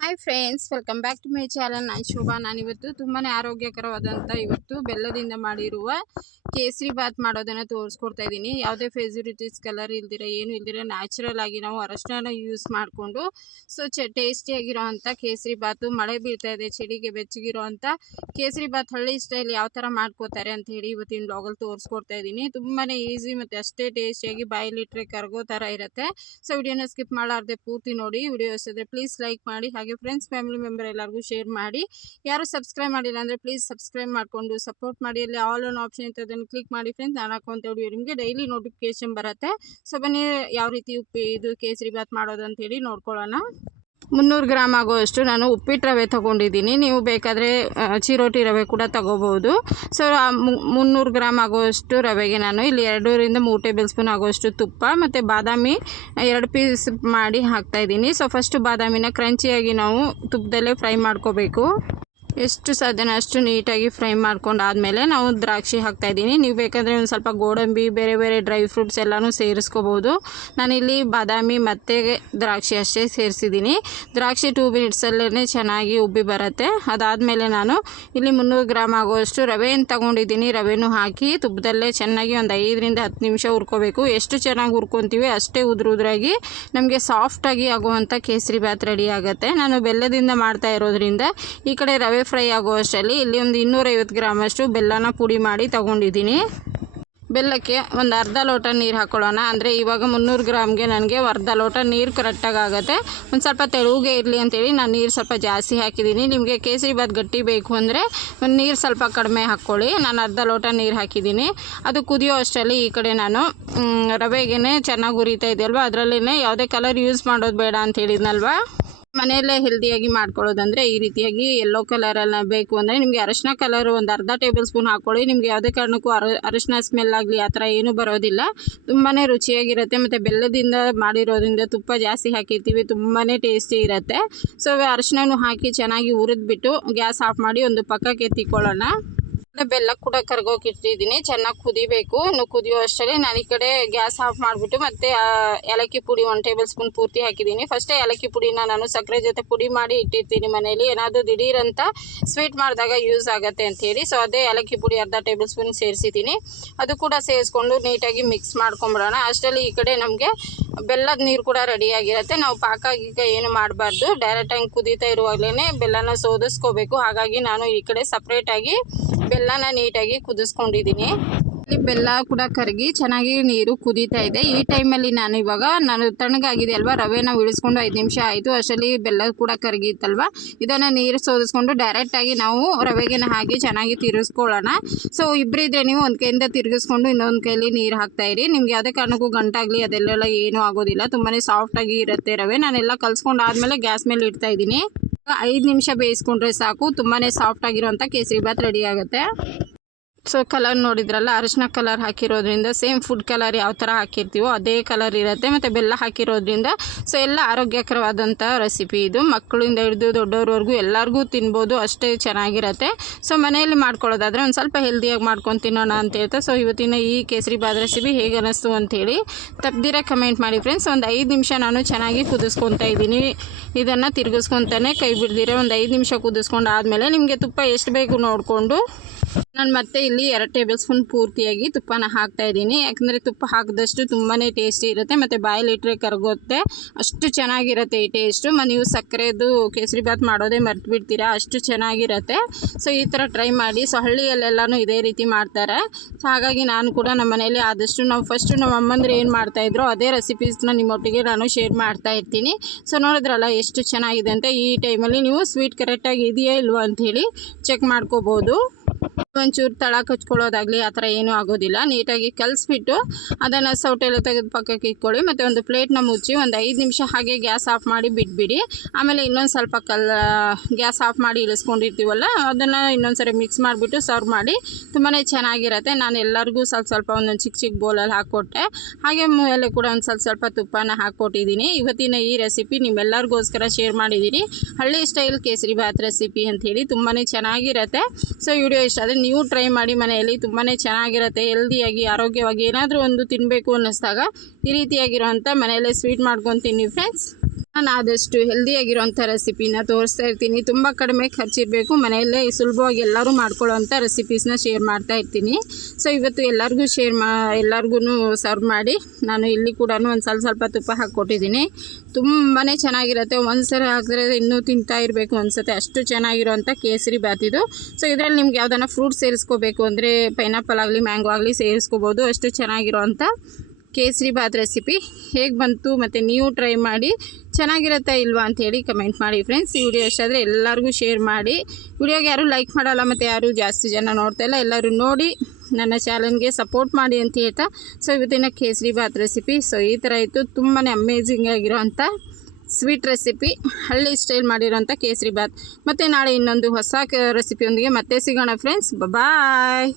Hi friends welcome back to my channel ನಾನು ಶೋಭಾ. ನಾನಿವತ್ತು ತುಂಬಾ ಆರೋಗ್ಯಕರವಾದಂಥ ಇವತ್ತು ಬೆಲ್ಲದಿಂದ ಮಾಡಿರುವ ಕೇಸರಿ ಬಾತ್ ಮಾಡೋದನ್ನು ತೋರಿಸ್ಕೊಡ್ತಾ ಇದ್ದೀನಿ ಯಾವುದೇ ಫೆಸಿಲಿಟೀಸ್ ಕಲರ್ ಇಲ್ದಿರ, ಏನು ಇಲ್ದಿರ ನ್ಯಾಚುರಲ್ ಆಗಿ ನಾವು ಅರಶಿನ ಯೂಸ್ ಮಾಡಿಕೊಂಡು ಸೊ ಚ ಟೇಸ್ಟಿಯಾಗಿರೋ ಅಂಥ ಕೇಸರಿ ಬಾತು, ಮಳೆ ಬೀಳ್ತಾ ಇದೆ, ಚಳಿಗೆ ಬೆಚ್ಚಗಿರೋ ಅಂಥ ಕೇಸರಿ ಬಾತ್ ಹಳ್ಳಿ ಸ್ಟೈಲ್ ಯಾವ ಥರ ಮಾಡ್ಕೋತಾರೆ ಅಂತ ಹೇಳಿ ಇವತ್ತಿನ ಬ್ಲಾಗಲ್ಲಿ ತೋರಿಸ್ಕೊಡ್ತಾ ಇದ್ದೀನಿ ತುಂಬಾ ಈಸಿ ಮತ್ತು ಅಷ್ಟೇ ಟೇಸ್ಟಿಯಾಗಿ ಬಾಯಲ್ಲಿಟ್ಟರೆ ಕರಗೋ ಥರ ಇರುತ್ತೆ. ಸೊ ವಿಡಿಯೋನ ಸ್ಕಿಪ್ ಮಾಡಾರ್ದೆ ಪೂರ್ತಿ ನೋಡಿ. ವಿಡಿಯೋ ಇಷ್ಟಿದ್ರೆ ಪ್ಲೀಸ್ ಲೈಕ್ ಮಾಡಿ, ಹಾಗೆ ಫ್ರೆಂಡ್ಸ್ ಫ್ಯಾಮಿಲಿ ಮೆಂಬರ್ ಎಲ್ಲರಿಗೂ ಶೇರ್ ಮಾಡಿ. ಯಾರು ಸಬ್ಸ್ಕ್ರೈಬ್ ಮಾಡಿಲ್ಲ ಅಂದರೆ ಪ್ಲೀಸ್ ಸಬ್ಸ್ಕ್ರೈಬ್ ಮಾಡಿಕೊಂಡು ಸಪೋರ್ಟ್ ಮಾಡಿ. ಅಲ್ಲಿ ಆಲ್ ಆನ್ ಆಪ್ಷನ್ ಇತ್ತು ಅದನ್ನು ಕ್ಲಿಕ್ ಮಾಡಿ ಫ್ರೆಂಡ್ಸ್ ನಾನು ಹಾಕೊಂತ ವಿಡಿಯೋ ನಿಮಗೆ ಡೈಲಿ ನೋಟಿಫಿಕೇಶನ್ ಬರುತ್ತೆ. ಸೊ ಬನ್ನಿ, ಯಾವ ರೀತಿ ಉಪ್ಪಿ ಇದು ಕೇಸರಿ ಬಾತ್ ಮಾಡೋದು ಅಂತೇಳಿ ನೋಡ್ಕೊಳ್ಳೋಣ. ಮುನ್ನೂರು ಗ್ರಾಮ್ ಆಗುವಷ್ಟು ನಾನು ಉಪ್ಪಿಟ್ಟು ರವೆ ತೊಗೊಂಡಿದ್ದೀನಿ. ನೀವು ಬೇಕಾದರೆ ಚಿರೋಟಿ ರವೆ ಕೂಡ ತೊಗೋಬೋದು ಸೊ ಮುನ್ನೂರು ಗ್ರಾಮ್ ಆಗುವಷ್ಟು ರವೆಗೆ ನಾನು ಇಲ್ಲಿ ಎರಡೂರಿಂದ ಮೂರು ಟೇಬಲ್ ಸ್ಪೂನ್ ಆಗುವಷ್ಟು ತುಪ್ಪ ಮತ್ತು ಬಾದಾಮಿ ಎರಡು ಪೀಸ್ ಮಾಡಿ ಹಾಕ್ತಾಯಿದ್ದೀನಿ ಸೊ ಫಸ್ಟು ಬಾದಾಮಿನ ಕ್ರಂಚಿಯಾಗಿ ನಾವು ತುಪ್ಪದಲ್ಲೇ ಫ್ರೈ ಮಾಡ್ಕೋಬೇಕು. ಎಷ್ಟು ಸಾಧ್ಯನೋ ಅಷ್ಟು ನೀಟಾಗಿ ಫ್ರೈ ಮಾಡ್ಕೊಂಡು ಆದಮೇಲೆ ನಾವು ದ್ರಾಕ್ಷಿ ಹಾಕ್ತಾಯಿದ್ದೀನಿ. ನೀವು ಬೇಕಾದರೆ ಒಂದು ಸ್ವಲ್ಪ ಗೋಡಂಬಿ, ಬೇರೆ ಬೇರೆ ಡ್ರೈ ಫ್ರೂಟ್ಸ್ ಎಲ್ಲನೂ ಸೇರಿಸ್ಕೋಬೋದು. ನಾನಿಲ್ಲಿ ಬಾದಾಮಿ ಮತ್ತು ದ್ರಾಕ್ಷಿ ಅಷ್ಟೇ ಸೇರಿಸಿದ್ದೀನಿ. ದ್ರಾಕ್ಷಿ ಟೂ ಮಿನಿಟ್ಸಲ್ಲೇ ಚೆನ್ನಾಗಿ ಉಬ್ಬಿ ಬರುತ್ತೆ. ಅದಾದಮೇಲೆ ನಾನು ಇಲ್ಲಿ ಮುನ್ನೂರು ಗ್ರಾಮ್ ಆಗುವಷ್ಟು ರವೆಯನ್ನು ತಗೊಂಡಿದ್ದೀನಿ. ರವೆನೂ ಹಾಕಿ ತುಪ್ಪದಲ್ಲೇ ಚೆನ್ನಾಗಿ ಒಂದು ಐದರಿಂದ ಹತ್ತು ನಿಮಿಷ ಹುರ್ಕೋಬೇಕು. ಎಷ್ಟು ಚೆನ್ನಾಗಿ ಹುರ್ಕೊತೀವಿ ಅಷ್ಟೇ ಉದುರು ಉದುರಾಗಿ ನಮಗೆ ಸಾಫ್ಟಾಗಿ ಆಗುವಂಥ ಕೇಸರಿ ಬಾತ್ ರೆಡಿ ಆಗುತ್ತೆ. ನಾನು ಬೆಲ್ಲದಿಂದ ಮಾಡ್ತಾ ಇರೋದ್ರಿಂದ ಈ ಕಡೆ ರವೆ ಫ್ರೈ ಆಗೋ ಅಷ್ಟರಲ್ಲಿ ಇಲ್ಲಿ ಒಂದು ಇನ್ನೂರೈವತ್ತು ಗ್ರಾಮಷ್ಟು ಬೆಲ್ಲನ ಪುಡಿ ಮಾಡಿ ತಗೊಂಡಿದ್ದೀನಿ. ಬೆಲ್ಲಕ್ಕೆ ಒಂದು ಅರ್ಧ ಲೋಟ ನೀರು ಹಾಕ್ಕೊಳ್ಳೋಣ ಅಂದರೆ ಇವಾಗ ಮುನ್ನೂರು ಗ್ರಾಮ್ಗೆ ನನಗೆ ಅರ್ಧ ಲೋಟ ನೀರು ಕರೆಕ್ಟಾಗಿ ಆಗುತ್ತೆ. ಒಂದು ಸ್ವಲ್ಪ ತೆಳುಗೆ ಇರಲಿ ಅಂತೇಳಿ ನಾನು ನೀರು ಸ್ವಲ್ಪ ಜಾಸ್ತಿ ಹಾಕಿದ್ದೀನಿ. ನಿಮಗೆ ಕೇಸರಿ ಬಾತ್ ಗಟ್ಟಿ ಬೇಕು ಅಂದರೆ ಒಂದು ನೀರು ಸ್ವಲ್ಪ ಕಡಿಮೆ ಹಾಕ್ಕೊಳ್ಳಿ ನಾನು ಅರ್ಧ ಲೋಟ ನೀರು ಹಾಕಿದ್ದೀನಿ. ಅದು ಕುದಿಯೋ ಅಷ್ಟರಲ್ಲಿ ಈ ಕಡೆ ನಾನು ರವೆಗೆ ಚೆನ್ನಾಗಿ ಹುರಿತಾ ಇದೆಯಲ್ವ? ಅದರಲ್ಲೇ ಯಾವುದೇ ಕಲರ್ ಯೂಸ್ ಮಾಡೋದು ಬೇಡ ಅಂತ ಹೇಳಿದ್ನಲ್ವಾ? ಮನೆಯಲ್ಲೇ ಹೆಲ್ದಿಯಾಗಿ ಮಾಡ್ಕೊಳ್ಳೋದಂದರೆ ಈ ರೀತಿಯಾಗಿ ಯೆಲ್ಲೋ ಕಲರೆಲ್ಲ ಬೇಕು ಅಂದರೆ ನಿಮಗೆ ಅರಶಿನ ಕಲರ್ ಒಂದು ಅರ್ಧ ಟೇಬಲ್ ಸ್ಪೂನ್ ಹಾಕೊಳ್ಳಿ ನಿಮಗೆ ಯಾವುದೇ ಕಾರಣಕ್ಕೂ ಅರ, ಅರಶಿನ ಸ್ಮೆಲ್ ಆಗಲಿ ಆ ಥರ ಏನೂ ಬರೋದಿಲ್ಲ. ತುಂಬಾ ರುಚಿಯಾಗಿರುತ್ತೆ ಮತ್ತು ಬೆಲ್ಲದಿಂದ ಮಾಡಿರೋದ್ರಿಂದ ತುಪ್ಪ ಜಾಸ್ತಿ ಹಾಕಿರ್ತೀವಿ ತುಂಬಾ ಟೇಸ್ಟಿ ಇರುತ್ತೆ. ಸೊ ಅರಶಿನೂ ಹಾಕಿ ಚೆನ್ನಾಗಿ ಹುರಿದ್ಬಿಟ್ಟು ಗ್ಯಾಸ್ ಆಫ್ ಮಾಡಿ ಒಂದು ಪಕ್ಕಕ್ಕೆ ಎತ್ತಿಕೊಳ್ಳೋಣ. ಬೆಲ್ಲ ಕೂಡ ಕರ್ಗೋಕೆ ಇಟ್ಟಿದ್ದೀನಿ. ಚೆನ್ನಾಗಿ ಕುದಿಬೇಕು. ಇನ್ನು ಕುದಿಯೋ ಅಷ್ಟರಲ್ಲಿ ನಾನು ಈ ಕಡೆ ಗ್ಯಾಸ್ ಆಫ್ ಮಾಡಿಬಿಟ್ಟು ಮತ್ತೆ ಏಲಕ್ಕಿ ಪುಡಿ ಒನ್ ಟೇಬಲ್ ಸ್ಪೂನ್ ಪೂರ್ತಿ ಹಾಕಿದ್ದೀನಿ. ಫಸ್ಟೇ ಏಲಕ್ಕಿ ಪುಡಿನ ನಾನು ಸಕ್ಕರೆ ಜೊತೆ ಪುಡಿ ಮಾಡಿ ಇಟ್ಟಿರ್ತೀನಿ ಮನೇಲಿ. ಏನಾದರೂ ದಿಢೀರಂತ ಸ್ವೀಟ್ ಮಾಡಿದಾಗ ಯೂಸ್ ಆಗುತ್ತೆ ಅಂಥೇಳಿ ಸೊ ಅದೇ ಏಲಕ್ಕಿ ಪುಡಿ ಅರ್ಧ ಟೇಬಲ್ ಸ್ಪೂನ್ ಸೇರಿಸಿದ್ದೀನಿ. ಅದು ಕೂಡ ಸೇರಿಸ್ಕೊಂಡು ನೀಟಾಗಿ ಮಿಕ್ಸ್ ಮಾಡ್ಕೊಂಬಿಡೋಣ ಅಷ್ಟರಲ್ಲಿ ಈ ಕಡೆ ನಮಗೆ ಬೆಲ್ಲದ ನೀರು ಕೂಡ ರೆಡಿಯಾಗಿರುತ್ತೆ ನಾವು ಪಾಕ ಈಗ ಏನು ಮಾಡಬಾರ್ದು. ಡೈರೆಕ್ಟಾಗಿ ಕುದೀತಾ ಇರುವಾಗಲೇ ಬೆಲ್ಲನ ಸೋದಿಸ್ಕೋಬೇಕು. ಹಾಗಾಗಿ ನಾನು ಈ ಕಡೆ ಸಪ್ರೇಟಾಗಿ ಬೆಲ್ಲನ ನೀಟಾಗಿ ಕುದಿಸ್ಕೊಂಡಿದ್ದೀನಿ. ಬೆಲ್ಲ ಕೂಡ ಕರಗಿ ಚೆನ್ನಾಗಿ ನೀರು ಕುದೀತಾ ಇದೆ. ಈ ಟೈಮಲ್ಲಿ ನಾನು ಇವಾಗ, ನಾನು ತಣ್ಣಗಾಗಿದೆ ಅಲ್ವಾ? ರವೆನ ಇಳಿಸ್ಕೊಂಡು ಐದು ನಿಮಿಷ ಆಯಿತು. ಅಷ್ಟರಲ್ಲಿ ಬೆಲ್ಲ ಕೂಡ ಕರಗಿತ್ತಲ್ವ? ಇದನ್ನು ನೀರು ಸೋದಿಸ್ಕೊಂಡು ಡೈರೆಕ್ಟಾಗಿ ನಾವು ರವೆಗೆ ಹಾಕಿ ಚೆನ್ನಾಗಿ ತಿರುಗಿಸ್ಕೊಳ್ಳೋಣ ಸೊ ಇಬ್ಬರಿದ್ರೆ ನೀವು ಒಂದು ಕೈಯಿಂದ ತಿರುಗಿಸ್ಕೊಂಡು ಇನ್ನೊಂದು ಕೈಯಲ್ಲಿ ನೀರು ಹಾಕ್ತಾ ಇರಿ. ನಿಮ್ಗೆ ಯಾವುದೇ ಕಾರಣಕ್ಕೂ ಗಂಟಾಗಲಿ ಅದೆಲ್ಲ ಏನೂ ಆಗೋದಿಲ್ಲ. ತುಂಬಾ ಸಾಫ್ಟಾಗಿ ಇರುತ್ತೆ ರವೆ. ನಾನೆಲ್ಲ ಕಲ್ಸ್ಕೊಂಡು ಆದಮೇಲೆ ಗ್ಯಾಸ್ ಮೇಲೆ ಇಡ್ತಾ ಇದ್ದೀನಿ. ಐದು ನಿಮಿಷ ಬೇಯಿಸ್ಕೊಂಡ್ರೆ ಸಾಕು. ತುಂಬಾ ಸಾಫ್ಟ್ ಆಗಿರುವಂತ ಕೇಸರಿ ಬಾತ್ ರೆಡಿ ಆಗುತ್ತೆ. ಸೊ ಕಲರ್ ನೋಡಿದ್ರಲ್ಲ, ಅರಿಶಿನ ಕಲರ್ ಹಾಕಿರೋದ್ರಿಂದ ಸೇಮ್ ಫುಡ್ ಕಲರ್ ಯಾವ ಥರ ಹಾಕಿರ್ತೀವೋ ಅದೇ ಕಲರ್ ಇರುತ್ತೆ, ಮತ್ತು ಬೆಲ್ಲ ಹಾಕಿರೋದ್ರಿಂದ ಸೊ ಎಲ್ಲ ಆರೋಗ್ಯಕರವಾದಂಥ ರೆಸಿಪಿ ಇದು. ಮಕ್ಕಳಿಂದ ಹಿಡಿದು ದೊಡ್ಡವ್ರವರೆಗೂ ಎಲ್ಲರಿಗೂ ತಿನ್ಬೋದು, ಅಷ್ಟೇ ಚೆನ್ನಾಗಿರುತ್ತೆ. ಸೊ ಮನೆಯಲ್ಲಿ ಮಾಡ್ಕೊಳ್ಳೋದಾದರೆ ಒಂದು ಸ್ವಲ್ಪ ಹೆಲ್ದಿಯಾಗಿ ಮಾಡ್ಕೊಂಡು ತಿನ್ನೋಣ ಅಂತ ಹೇಳ್ತಾ ಸೊ ಇವತ್ತಿನ ಈ ಕೇಸರಿ ಬಾತ್ ರೆಸಿಪಿ ಹೇಗೆ ಅನ್ನಿಸ್ತು ಅಂಥೇಳಿ ತಪ್ಪದಿರ ಕಮೆಂಟ್ ಮಾಡಿ ಫ್ರೆಂಡ್ಸ್ ಒಂದು ಐದು ನಿಮಿಷ ನಾನು ಚೆನ್ನಾಗಿ ಕುದಿಸ್ಕೊತಾ ಇದ್ದೀನಿ. ಇದನ್ನು ತಿರುಗಿಸ್ಕೊತಾನೆ ಕೈ ಬಿಡ್ದಿರ, ಒಂದು ಐದು ನಿಮಿಷ ಕುದಿಸ್ಕೊಂಡು ಆದಮೇಲೆ ನಿಮಗೆ ತುಪ್ಪ ಎಷ್ಟು ಬೇಕು ನೋಡಿಕೊಂಡು ನಾನು ಮತ್ತೆ ಇಲ್ಲಿ ಎರಡು ಟೇಬಲ್ ಸ್ಪೂನ್ ಪೂರ್ತಿಯಾಗಿ ತುಪ್ಪನ ಹಾಕ್ತಾ ಇದ್ದೀನಿ. ಯಾಕಂದರೆ ತುಪ್ಪ ಹಾಕಿದಷ್ಟು ತುಂಬಾ ಟೇಸ್ಟಿ ಇರುತ್ತೆ, ಮತ್ತು ಬಾಯಲ್ಲಿಟ್ಟರೆ ಕರಗುತ್ತೆ. ಅಷ್ಟು ಚೆನ್ನಾಗಿರುತ್ತೆ ಈ ಟೇಸ್ಟು ನೀವು ಸಕ್ಕರೆದು ಕೇಸರಿ ಬಾತ್ ಮಾಡೋದೇ ಮರ್ತು ಬಿಡ್ತೀರಾ ಅಷ್ಟು ಚೆನ್ನಾಗಿರುತ್ತೆ. ಸೊ ಈ ಥರ ಟ್ರೈ ಮಾಡಿ. ಸೊ ಹಳ್ಳಿಯಲ್ಲೆಲ್ಲನೂ ಇದೇ ರೀತಿ ಮಾಡ್ತಾರೆ. ಸೊ ಹಾಗಾಗಿ ನಾನು ಕೂಡ ನಮ್ಮ ಮನೇಲಿ ಆದಷ್ಟು ನಾವು ಫಸ್ಟು ನಮ್ಮ ಅಮ್ಮಂದ್ರೆ ಏನು ಮಾಡ್ತಾಯಿದ್ರು ಅದೇ ರೆಸಿಪೀಸ್ನ ನಿಮ್ಮೊಟ್ಟಿಗೆ ನಾನು ಶೇರ್ ಮಾಡ್ತಾ ಇರ್ತೀನಿ. ಸೊ ನೋಡಿದ್ರಲ್ಲ ಎಷ್ಟು ಚೆನ್ನಾಗಿದೆ ಅಂತ ಈ ಟೈಮಲ್ಲಿ ನೀವು ಸ್ವೀಟ್ ಕರೆಕ್ಟಾಗಿ ಇದೆಯಾ ಇಲ್ವಾ ಅಂಥೇಳಿ ಚೆಕ್ ಮಾಡ್ಕೋಬೋದು. ಒಂಚೂರು ತಳ ಕಚ್ಕೊಳ್ಳೋದಾಗಲಿ ಆ ಥರ ಏನೂ ಆಗೋದಿಲ್ಲ. ನೀಟಾಗಿ ಕಲಿಸ್ಬಿಟ್ಟು ಅದನ್ನು ಸೌಟೆಲ್ಲ ತೆಗೆದು ಪಕ್ಕಕ್ಕೆ ಇಟ್ಕೊಳ್ಳಿ. ಮತ್ತು ಒಂದು ಪ್ಲೇಟ್ನ ಮುಚ್ಚಿ ಒಂದು ಐದು ನಿಮಿಷ ಹಾಗೆ ಗ್ಯಾಸ್ ಆಫ್ ಮಾಡಿ ಬಿಟ್ಬಿಡಿ. ಆಮೇಲೆ ಇನ್ನೊಂದು ಸ್ವಲ್ಪ ಕಲ್ ಗ್ಯಾಸ್ ಆಫ್ ಮಾಡಿ ಇಳಿಸ್ಕೊಂಡಿರ್ತೀವಲ್ಲ, ಅದನ್ನು ಇನ್ನೊಂದು ಸರಿ ಮಿಕ್ಸ್ ಮಾಡಿಬಿಟ್ಟು ಸರ್ವ್ ಮಾಡಿ. ತುಂಬಾ ಚೆನ್ನಾಗಿರುತ್ತೆ. ನಾನು ಎಲ್ಲರಿಗೂ ಸ್ವಲ್ಪ ಸ್ವಲ್ಪ ಒಂದೊಂದು ಚಿಕ್ಕ ಚಿಕ್ಕ ಬೌಲಲ್ಲಿ ಹಾಕ್ಕೊಟ್ಟೆ. ಹಾಗೆ ಮೇಲೆ ಕೂಡ ಒಂದು ಸ್ವಲ್ಪ ಸ್ವಲ್ಪ ತುಪ್ಪನ ಹಾಕ್ಕೊಟ್ಟಿದ್ದೀನಿ. ಇವತ್ತಿನ ಈ ರೆಸಿಪಿ ನಿಮ್ಮೆಲ್ಲರಿಗೋಸ್ಕರ ಶೇರ್ ಮಾಡಿದ್ದೀನಿ. ಹಳ್ಳಿ ಸ್ಟೈಲ್ ಕೇಸರಿ ಬಾತ್ ರೆಸಿಪಿ ಅಂಥೇಳಿ ತುಂಬಾ ಚೆನ್ನಾಗಿರುತ್ತೆ. ಸೊ ವಿಡಿಯೋ ಇಷ್ಟ. ಆದರೆ ನೀವು ಟ್ರೈ ಮಾಡಿ ಮನೆಯಲ್ಲಿ ತುಂಬಾ ಚೆನ್ನಾಗಿರುತ್ತೆ ಹೆಲ್ದಿಯಾಗಿ ಆರೋಗ್ಯವಾಗಿ ಏನಾದರೂ ಒಂದು ತಿನ್ನಬೇಕು ಅನ್ನಿಸ್ದಾಗ ಈ ರೀತಿಯಾಗಿರೋವಂಥ ಮನೆಯಲ್ಲೇ ಸ್ವೀಟ್ ಮಾಡ್ಕೊತೀನಿ ಫ್ರೆಂಡ್ಸ್ ನಾನು ಆದಷ್ಟು ಹೆಲ್ದಿಯಾಗಿರೋಂಥ ರೆಸಿಪಿನ ತೋರಿಸ್ತಾ ಇರ್ತೀನಿ. ತುಂಬ ಕಡಿಮೆ ಖರ್ಚಿರಬೇಕು. ಮನೆಯಲ್ಲೇ ಸುಲಭವಾಗಿ ಎಲ್ಲರೂ ಮಾಡ್ಕೊಳ್ಳೋವಂಥ ರೆಸಿಪೀಸ್ನ ಶೇರ್ ಮಾಡ್ತಾ ಇರ್ತೀನಿ. ಸೊ ಇವತ್ತು ಎಲ್ಲರಿಗೂ ಶೇರ್ ಮಾ ಎಲ್ಲರಿಗೂ ಸರ್ವ್ ಮಾಡಿ ನಾನು ಇಲ್ಲಿ ಕೂಡ ಒಂದು ಸ್ವಲ್ಪ ಸ್ವಲ್ಪ ತುಪ್ಪ ಹಾಕ್ಕೊಟ್ಟಿದ್ದೀನಿ. ತುಂಬಾ ಚೆನ್ನಾಗಿರುತ್ತೆ. ಒಂದು ಸರಿ ಹಾಕಿದ್ರೆ ಇನ್ನೂ ತಿಂತಾ ಇರಬೇಕು ಅನಿಸುತ್ತೆ. ಅಷ್ಟು ಚೆನ್ನಾಗಿರುವಂಥ ಕೇಸರಿ ಬಾತ್ ಇದು ಸೊ ಇದರಲ್ಲಿ ನಿಮ್ಗೆ ಯಾವ್ದಾನ ಫ್ರೂಟ್ ಸೇರಿಸ್ಕೋಬೇಕು ಅಂದರೆ ಪೈನಾಪಲ್ ಆಗಲಿ ಮ್ಯಾಂಗೋ ಆಗಲಿ ಸೇರಿಸ್ಕೋಬೋದು. ಅಷ್ಟು ಚೆನ್ನಾಗಿರುವಂಥ ಕೇಸರಿ ಬಾತ್ ರೆಸಿಪಿ ಹೇಗೆ ಬಂತು ಮತ್ತು ನೀವು ಟ್ರೈ ಮಾಡಿ ಚೆನ್ನಾಗಿರುತ್ತಾ ಇಲ್ವಾ ಅಂತೇಳಿ ಕಮೆಂಟ್ ಮಾಡಿ ಫ್ರೆಂಡ್ಸ್ ಈ ವಿಡಿಯೋ ಇಷ್ಟ ಆದರೆ ಎಲ್ಲರಿಗೂ ಶೇರ್ ಮಾಡಿ. ವಿಡಿಯೋಗೆ ಯಾರೂ ಲೈಕ್ ಮಾಡಲ್ಲ ಮತ್ತು ಯಾರೂ ಜಾಸ್ತಿ ಜನ ನೋಡ್ತಾ ಇಲ್ಲ. ಎಲ್ಲರೂ ನೋಡಿ ನನ್ನ ಚಾನಲ್ಗೆ ಸಪೋರ್ಟ್ ಮಾಡಿ ಅಂತ ಹೇಳ್ತಾ. ಸೊ ಇವತ್ತಿನ ಕೇಸರಿ ಬಾತ್ ರೆಸಿಪಿ ಸೊ ಈ ಥರ ಇತ್ತು. ತುಂಬಾ ಅಮೇಝಿಂಗ್ ಆಗಿರೋಂಥ ಸ್ವೀಟ್ ರೆಸಿಪಿ ಹಳ್ಳಿ ಸ್ಟೈಲ್ ಮಾಡಿರೋಂಥ ಕೇಸರಿ ಬಾತ್ ಮತ್ತು ನಾಳೆ ಇನ್ನೊಂದು ಹೊಸ ರೆಸಿಪಿಯೊಂದಿಗೆ ಮತ್ತೆ ಸಿಗೋಣ ಫ್ರೆಂಡ್ಸ್ ಬಾಯ್